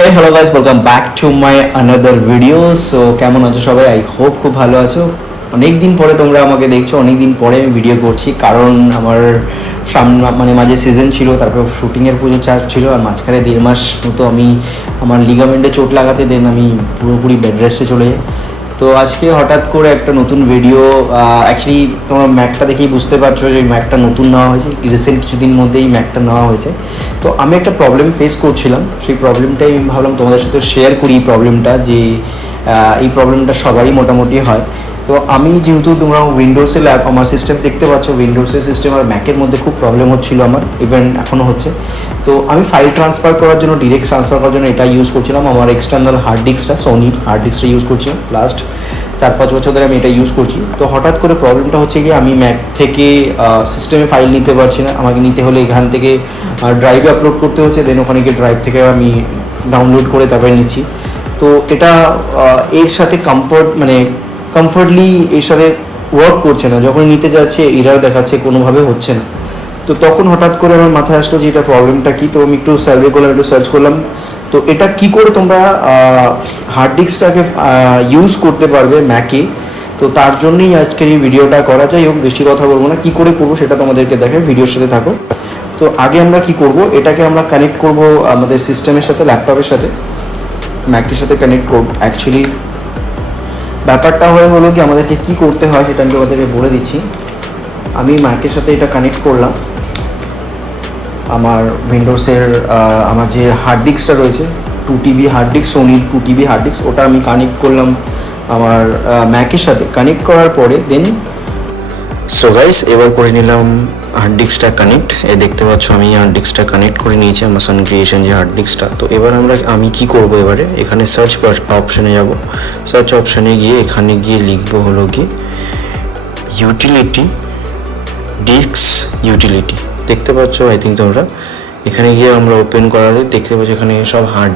Hey hello guys, welcome back to my another video. So কেমন আছো সবাই? I hope খুব ভালো আছো। অনেক দিন পরে তোমরা আমাকে দেখছো, অনেক দিন পরে আমি ভিডিও করছি, কারণ আমার মানে মাঝে সিজন ছিল, তারপর শুটিংয়ের পুজো চাপ ছিল, আর মাঝখানে 1.5 মাস মতো আমি আমার লিগামেন্টে চোট লাগাতে দেন আমি পুরোপুরি বেড রেস্টে চলে যাই। তো আজকে হঠাৎ করে একটা নতুন ভিডিও, অ্যাকচুয়ালি তোমরা ম্যাকটা দেখেই বুঝতে পারছো যে ম্যাকটা নতুন নেওয়া হয়েছে, রিসেন্ট কিছুদিন মধ্যেই ম্যাকটা নেওয়া হয়েছে। তো আমি একটা প্রবলেম ফেস করছিলাম, সেই প্রবলেমটাই আমি ভাবলাম তোমাদের সাথে শেয়ার করি। এই প্রবলেমটা যে এই প্রবলেমটা সবারই মোটামুটি হয়। তো আমি যেহেতু তোমরা উইন্ডোজের আমার সিস্টেম দেখতে পাচ্ছ, উইন্ডোজের সিস্টেম আর ম্যাকের মধ্যে খুব প্রবলেম হচ্ছিলো আমার, ইভেন এখনও হচ্ছে। তো আমি ফাইল ট্রান্সফার করার জন্য, ডিরেক্ট ট্রান্সফার করার জন্য এটা ইউজ করছিলাম, আমার এক্সটার্নাল হার্ড ডিস্কটা, সোনির হার্ড ডিস্কটা ইউজ করছিলাম। লাস্ট 4-5 বছর ধরে আমি এটা ইউজ করছি। তো হঠাৎ করে প্রবলেমটা হচ্ছে কি, আমি ম্যাক থেকে সিস্টেমে ফাইল নিতে পারছি না। আমাকে নিতে হলে এখান থেকে ড্রাইভে আপলোড করতে হচ্ছে, দেন ওখানে গিয়ে ড্রাইভ থেকে আমি ডাউনলোড করে তারপরে নিচ্ছি। তো এটা এর সাথে কমফর্টলি এর সাথে ওয়ার্ক করছে না। যখন নিতে যাচ্ছে এরার দেখাচ্ছে, কোনোভাবে হচ্ছে না। তো তখন হঠাৎ করে আমার মাথায় আসলো যে এটা প্রবলেমটা কী। তো আমি একটু সার্ভে করলাম, একটু সার্চ করলাম, তো এটা কি করে তোমরা হার্ড ডিস্কটাকে ইউজ করতে পারবে ম্যাকে। তো তার জন্যই আজকের এই ভিডিওটা করা। যাই হোক, বেশি কথা বলবো না, কী করে করবো সেটা তোমাদেরকে দেখাই, ভিডিওর সাথে থাকো। তো আগে আমরা কি করব, এটাকে আমরা কানেক্ট করব আমাদের সিস্টেমের সাথে, ল্যাপটপের সাথে, ম্যাকের সাথে কানেক্ট করব। অ্যাকচুয়ালি ব্যাপারটা হলো কি, আমাদেরকে কি করতে হয় সেটা আমি তোমাদেরকে বলে দিচ্ছি। আমি ম্যাকের সাথে এটা কানেক্ট করলাম, আমার উইন্ডোজের আমার যে হার্ড ডিস্কটা রয়েছে 2 TB হার্ড ডিস্ক, সোনির 2 TB হার্ড ডিস্ক, ওটা আমি কানেক্ট করলাম আমার ম্যাকের সাথে। কানেক্ট করার পরে দেন সো গাইস, এবার করে নিলাম হার্ড ডিস্কটা কানেক্ট। দেখতে পাচ্ছ আমি হার্ড ডিস্কটা কানেক্ট করে নিয়েছি, আমার সান ক্রিয়েশন যে হার্ড ডিস্কটা। তো এবার আমি কি করব, এবারে এখানে সার্চ অপশানে যাব। সার্চ অপশানে গিয়ে এখানে গিয়ে লিখবো হলো কি ইউটিলিটি, ডিস্ক ইউটিলিটি। দেখতে পাচ্ছ আই থিঙ্ক তোমরা, এখানে গিয়ে আমরা ওপেন করাতে দেখতে পাচ্ছ এখানে সব হার্ড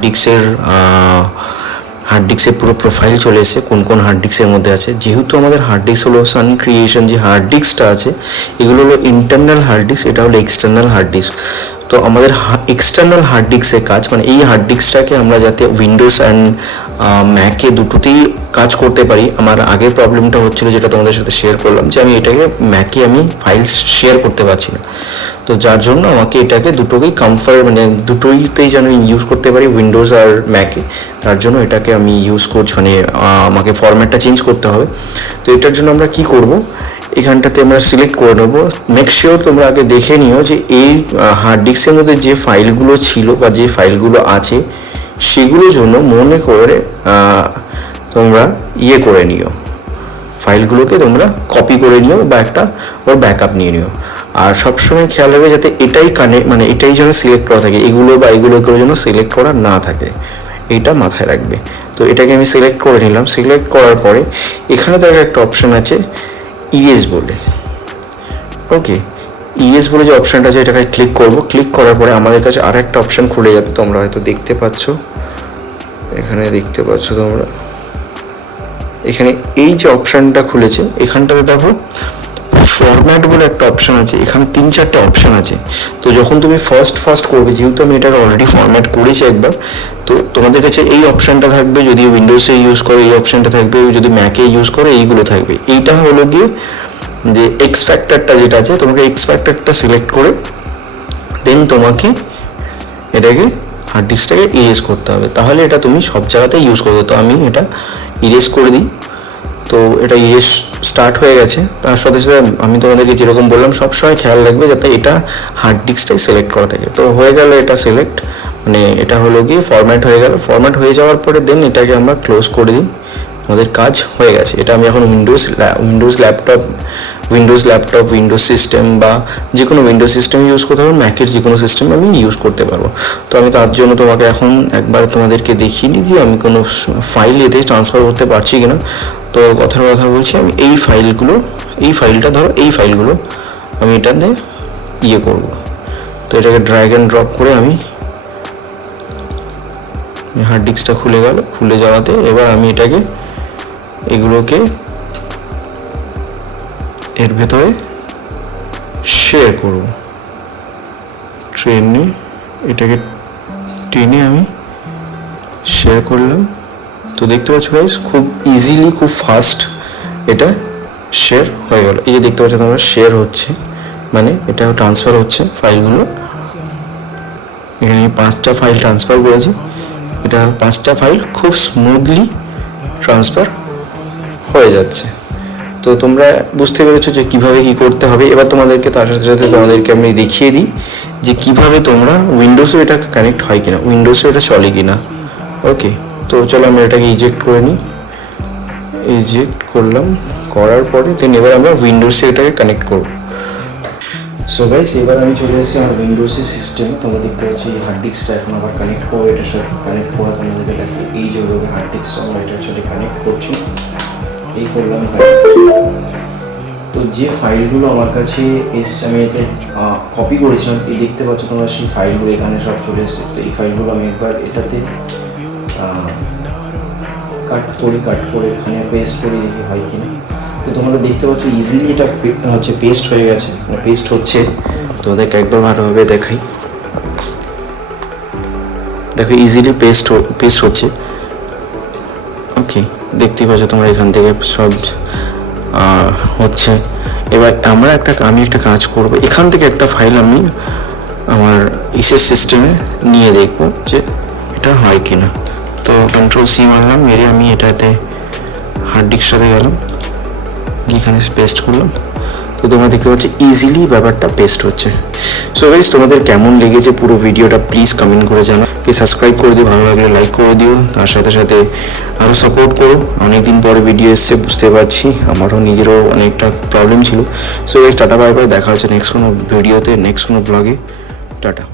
ডিস্কের পুরো প্রোফাইল চলে এসেছে, কোন কোন হার্ড ডিস্কের মধ্যে আছে। যেহেতু আমাদের হার্ড ডিস্ক হলো সান ক্রিয়েশন যে হার্ড ডিস্কটা আছে, এগুলো হলো ইন্টারনাল হার্ড ডিস্ক, এটা হলো এক্সটার্নাল হার্ড ডিস্ক। তো আমাদের এক্সটার্নাল হার্ড ডিস্কের কাজ, মানে এই হার্ড ডিস্কটাকে আমরা যাতে উইন্ডোজ অ্যান্ড ম্যাকে দুটোতেই কাজ করতে পারি। আমার আগের প্রবলেমটা হচ্ছিলো, যেটা তোমাদের সাথে শেয়ার করলাম, যে আমি এটাকে ম্যাকে আমি ফাইলস শেয়ার করতে পারছি না। তো যার জন্য আমাকে এটাকে দুটোকেই মানে দুটোইতেই যেন ইউজ করতে পারি, উইন্ডোজ আর ম্যাকে। তার জন্য এটাকে আমি ইউজ করছি, মানে আমাকে ফরম্যাটটা চেঞ্জ করতে হবে। তো এটার জন্য আমরা কি করব, এখানটাতে আমরা সিলেক্ট করে নেবো। মেক শিওর তোমরা আগে দেখে নিও যে এই হার্ড ডিস্কের মধ্যে যে ফাইলগুলো ছিল বা যে ফাইলগুলো আছে, সেগুলোর জন্য মনে করে তোমরা করে নিও, ফাইলগুলোকে তোমরা কপি করে নিও বা একটা ওর ব্যাকআপ নিয়ে নিও। আর সবসময় খেয়াল রাখবে যাতে এটাই মানে এটাই যেন সিলেক্ট করা থাকে, এগুলো বা এগুলোকেও যেন সিলেক্ট করা না থাকে, এইটা মাথায় রাখবে। তো এটাকে আমি সিলেক্ট করে নিলাম। সিলেক্ট করার পরে এখানে দেখো একটা অপশান আছে ইরেজ বলে, ওকে। ইরেজ বলে যে অপশানটা আছে, এটাকে ক্লিক করব। ক্লিক করার পরে আমাদের কাছে আর একটা অপশান খুলে যাবে, তোমরা হয়তো দেখতে পাচ্ছ, এখানে দেখতে পাচ্ছ তোমরা, এখানে এই যে অপশানটা খুলেছে, এখানটাতে দেখো ফরম্যাট বলে একটা অপশান আছে। এখানে 3-4টে অপশান আছে। তো যখন তুমি ফার্স্ট করবে, যেহেতু আমি এটাকে অলরেডি ফরম্যাট করেছি একবার, তো তোমাদের কাছে এই অপশানটা থাকবে। যদি উইন্ডোজে ইউজ করো এই অপশানটা থাকবে, যদি ম্যাকে ইউজ করো এইগুলো থাকবে। এইটা হলো গিয়ে যে এক্স ফ্যাক্টরটা যেটা আছে, তোমাকে এক্স ফ্যাক্টরটা সিলেক্ট করে দেন তোমাকে এটাকে হার্ড ডিস্কটাকে ইরেজ করতে হবে, তাহলে এটা তুমি সব জায়গাতেই ইউজ করবে। তো আমি এটা ইরেজ করে দিই। তো এটা ইরেজ স্টার্ট হয়ে গেছে। তার সাথে সাথে আমি তোমাদেরকে যেরকম বললাম, সবসময় খেয়াল রাখবে যাতে এটা হার্ড ডিস্কটাই সিলেক্ট করা থাকে। তো হয়ে গেল এটা সিলেক্ট, মানে এটা হলো গিয়ে ফরম্যাট হয়ে গেল। ফরম্যাট হয়ে যাওয়ার পরে দেন এটাকে আমরা ক্লোজ করে দিই, আমাদের কাজ হয়ে গেছে। এটা আমি এখন উইন্ডোজ ল্যাপটপ, উইন্ডোজ সিস্টেম বা যে কোনো উইন্ডোজ সিস্টেম ইউজ করতে পারবো, ম্যাকের যে কোনো সিস্টেম আমি ইউজ করতে পারবো। তো আমি তার জন্য তোমাকে এখন একবার তোমাদেরকে দেখিয়ে নিই যে আমি কোনো ফাইল এতে ট্রান্সফার করতে পারছি কিনা। তো কথা বলছি, আমি এই ফাইলটা ধরো, এই ফাইলগুলো আমি এটাতে করব। তো এটাকে ড্র্যাগ অ্যান্ড ড্রপ করে আমি হার্ড ডিস্কটা খুলে যাওয়াতে এবার আমি এগুলোকে এর ভেতরে শেয়ার করব। এটাকে টেনে আমি শেয়ার করলাম। তো দেখতে পাচ্ছ গাইস, খুব ইজিলি, খুব ফাস্ট এটা শেয়ার হয়ে গেল। এই যে দেখতে পাচ্ছ তোমরা, শেয়ার হচ্ছে, মানে এটা ট্রান্সফার হচ্ছে ফাইলগুলো। এখানে 5টা ফাইল ট্রান্সফার করেছি, এটা 5টা ফাইল খুব স্মুথলি ট্রান্সফার হয়ে যাচ্ছে। তো তোমরা বুঝতে পেরেছো যে কীভাবে কী করতে হবে। এবার তোমাদেরকে তার সাথে সাথে তোমাদেরকে আমি দেখিয়ে দিই যে কীভাবে তোমরা উইন্ডোজে এটা কানেক্ট হয় কিনা, উইন্ডোজে এটা চলে কিনা। ওকে, তো চলো আমরা এটাকে ইজেক্ট করে নিই। ইজেক্ট করলাম, করার পরে দেন এবার আমরা উইন্ডোজে এটাকে কানেক্ট করব। সো গাইস, এবার আমি চলে এসেছি আমার উইন্ডোজের সিস্টেমে। তোমরা দেখতে পাচ্ছ এই হার্ড ডিস্কটা এখন আবার কানেক্ট করবো, এটার সাথে কানেক্ট করা তোমাদেরকে দেখো। এই যে হার্ড ডিস্কটা আমরা এটার সাথে কানেক্ট করছি, এই করলাম। তো যে ফাইলগুলো আমার কাছে এসছে, আমি এতে কপি করেছিলাম, এই দেখতে পাচ্ছ তোমরা সেই ফাইলগুলো এখানে সব চলে এসছে। তো এই ফাইলগুলো আমি একবার এটাতে কাট করে এখানে পেস্ট করে দেখি হয় কিনা। তো তোমরা দেখতে পাচ্ছ ইজিলি এটা হচ্ছে পেস্ট হয়ে গেছে, মানে পেস্ট হচ্ছে। তোমাদেরকে একবার ভালোভাবে দেখাই, দেখো ইজিলি পেস্ট হচ্ছে। ওকে, দেখতেই পাচ্ছ তোমরা এখান থেকে সব হচ্ছে। এবার আমি একটা কাজ করব, এখান থেকে একটা ফাইল আমি আমার ইসের সিস্টেমে নিয়ে দেখব যে এটা হয় কিনা। তো Ctrl+C মারলাম, মেরে আমি এটাতে হার্ড ডিস্ক সাথে গেলাম, এখানে পেস্ট করলাম। তো তোমরা দেখতে পাচ্ছ ইজিলি ব্যাপারটা পেস্ট হচ্ছে। সো গাইস, তোমাদের কেমন লেগেছে পুরো ভিডিওটা প্লিজ কমেন্ট করে জানাও। প্লিজ সাবস্ক্রাইব করে দিও, ভালো লাগলে লাইক করে দিও, তার সাথে সাথে আরও সাপোর্ট করো। অনেকদিন পরে ভিডিও এসছে, বুঝতে পারছি আমারও নিজেরও অনেকটা প্রবলেম ছিল। So guys, tata bye bye, দেখা হচ্ছে নেক্সট কোনো ভিডিওতে, নেক্সট কোনো ব্লগে। টাটা।